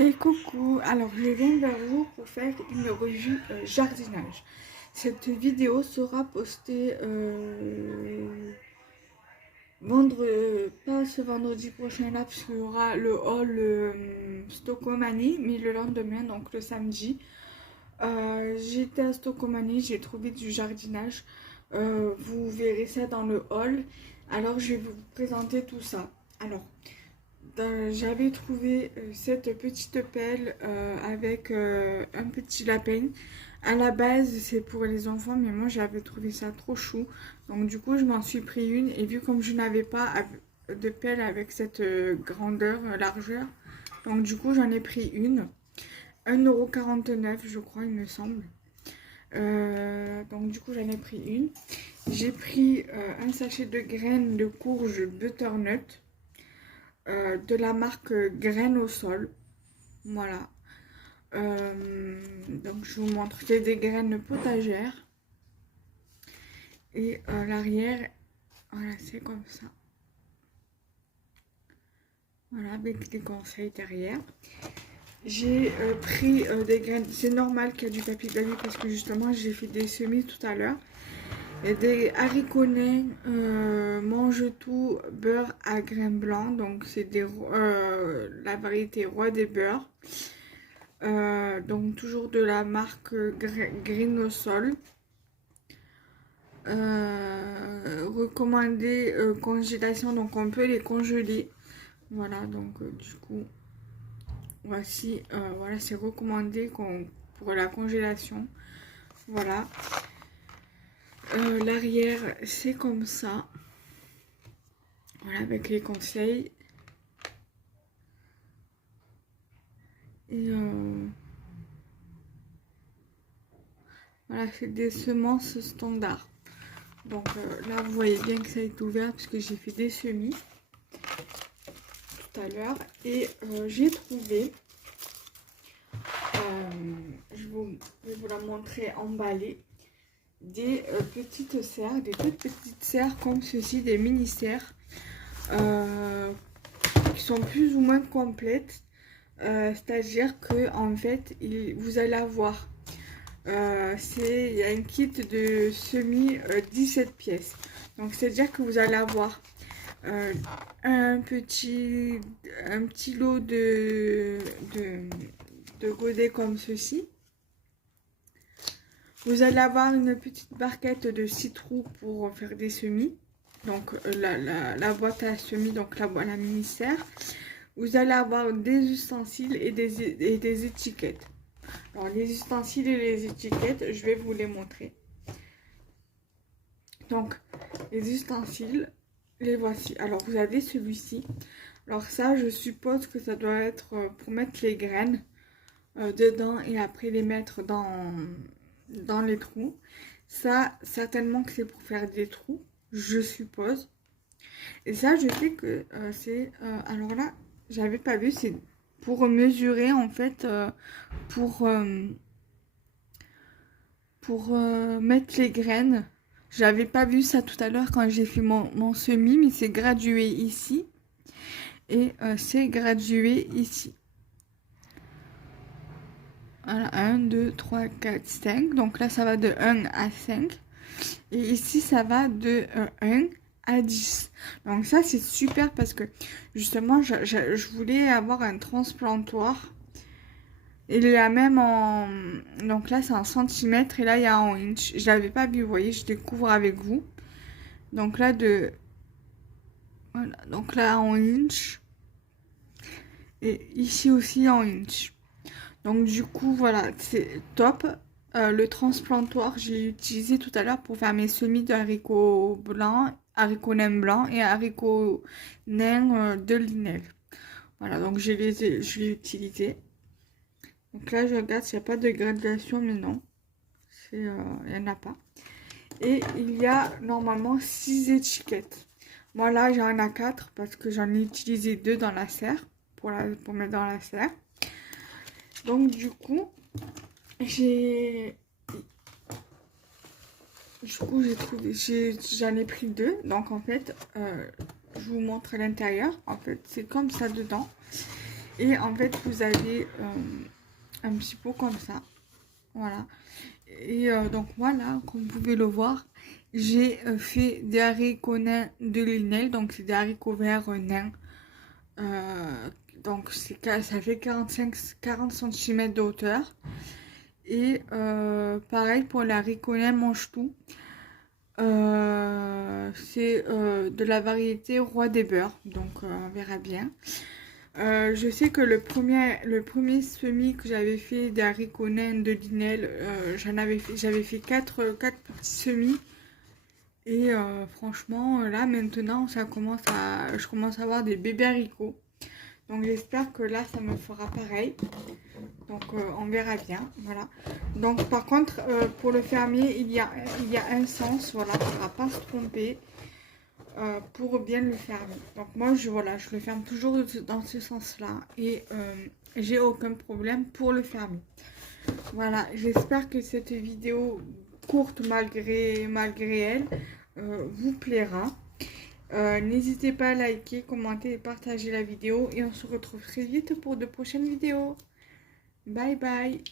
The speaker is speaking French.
Et coucou, alors je viens vers vous pour faire une revue jardinage. Cette vidéo sera postée pas ce vendredi prochain là, puisqu'il y aura le haul Stocomanie, mais le lendemain, donc le samedi. J'étais à Stocomanie, j'ai trouvé du jardinage. Vous verrez ça dans le haul. Alors je vais vous présenter tout ça. Alors, j'avais trouvé cette petite pelle avec un petit lapin. À la base, c'est pour les enfants, mais moi j'avais trouvé ça trop chou. Donc du coup, je m'en suis pris une. Et vu comme je n'avais pas de pelle avec cette grandeur, largeur, donc du coup, j'en ai pris une. 1,49 € je crois, il me semble. Donc du coup, j'en ai pris une. J'ai pris un sachet de graines de courge butternut. De la marque Graines au sol. Voilà. Donc je vous montre. C'est des graines potagères. Et l'arrière, voilà, c'est comme ça. Voilà, avec des conseils derrière. J'ai pris des graines. C'est normal qu'il y a du papier d'alu parce que justement j'ai fait des semis tout à l'heure. Et des haricots nains mange tout beurre à grains blancs. Donc c'est la variété roi des beurs. Donc toujours de la marque Green au sol. Recommandé congélation, donc on peut les congeler. Voilà, donc du coup, voici, voilà, c'est recommandé pour la congélation. Voilà. L'arrière, c'est comme ça. Voilà, avec les conseils. Et voilà, c'est des semences standards. Donc là, vous voyez bien que ça est ouvert puisque j'ai fait des semis tout à l'heure. Et j'ai trouvé, je vais vous la montrer emballée, des petites serres, des toutes petites serres comme ceci, des mini serres qui sont plus ou moins complètes. C'est-à-dire que en fait, vous allez avoir il y a un kit de semis 17 pièces. Donc c'est-à-dire que vous allez avoir un petit lot de godets comme ceci. Vous allez avoir une petite barquette de 6 trous pour faire des semis. Donc la boîte à semis, donc la mini serre. Vous allez avoir des ustensiles et des étiquettes. Alors les ustensiles et les étiquettes, je vais vous les montrer. Donc les ustensiles, les voici. Alors vous avez celui-ci. Alors ça, je suppose que ça doit être pour mettre les graines dedans et après les mettre dans les trous. Ça, certainement que c'est pour faire des trous, je suppose. Et ça, je sais que c'est... alors là, j'avais pas vu, c'est pour mesurer en fait, pour mettre les graines. J'avais pas vu ça tout à l'heure quand j'ai fait mon semis, mais c'est gradué ici. Et c'est gradué ici. Voilà, 1, 2, 3, 4, 5. Donc là, ça va de 1 à 5. Et ici, ça va de 1 à 10. Donc ça, c'est super parce que justement, je voulais avoir un transplantoir. Il y a même en... Donc là, c'est en centimètres et là, il y a en inch. Je l'avais pas vu, vous voyez, je découvre avec vous. Donc là, Voilà, donc là, en inch. Et ici aussi, en inch. Donc du coup, voilà, c'est top. Le transplantoir, je l'ai utilisé tout à l'heure pour faire mes semis de haricots blancs, haricots nains blancs et haricots nains de Linel. Voilà, donc je l'ai utilisé. Donc là, je regarde s'il n'y a pas de gradation, mais non. Il n'y en a pas. Et il y a normalement 6 étiquettes. Moi là, j'en ai 4 parce que j'en ai utilisé 2 dans la serre. Pour mettre dans la serre. Donc du coup, j'en ai pris 2. Donc en fait, je vous montre l'intérieur. En fait, c'est comme ça dedans. Et en fait, vous avez un petit pot comme ça. Voilà. Et donc voilà, comme vous pouvez le voir, j'ai fait des haricots nains de Linel. Donc c'est des haricots verts nains. Donc ça fait 40 cm de hauteur. Et pareil pour les haricots nains mange tout. C'est de la variété Roi des Beurs. Donc on verra bien. Je sais que le premier semis que j'avais fait des haricots nains de Linel, j'avais fait 4 petits semis. Et franchement, là maintenant, je commence à avoir des bébés haricots. Donc j'espère que là, ça me fera pareil. Donc on verra bien, voilà. Donc par contre, pour le fermier, il y a un sens, voilà, il ne faudra pas se tromper. Pour bien le fermer. Donc moi je le ferme toujours dans ce sens là et j'ai aucun problème pour le fermer. Voilà, j'espère que cette vidéo courte malgré elle vous plaira. N'hésitez pas à liker, commenter et partager la vidéo et on se retrouve très vite pour de prochaines vidéos. Bye bye.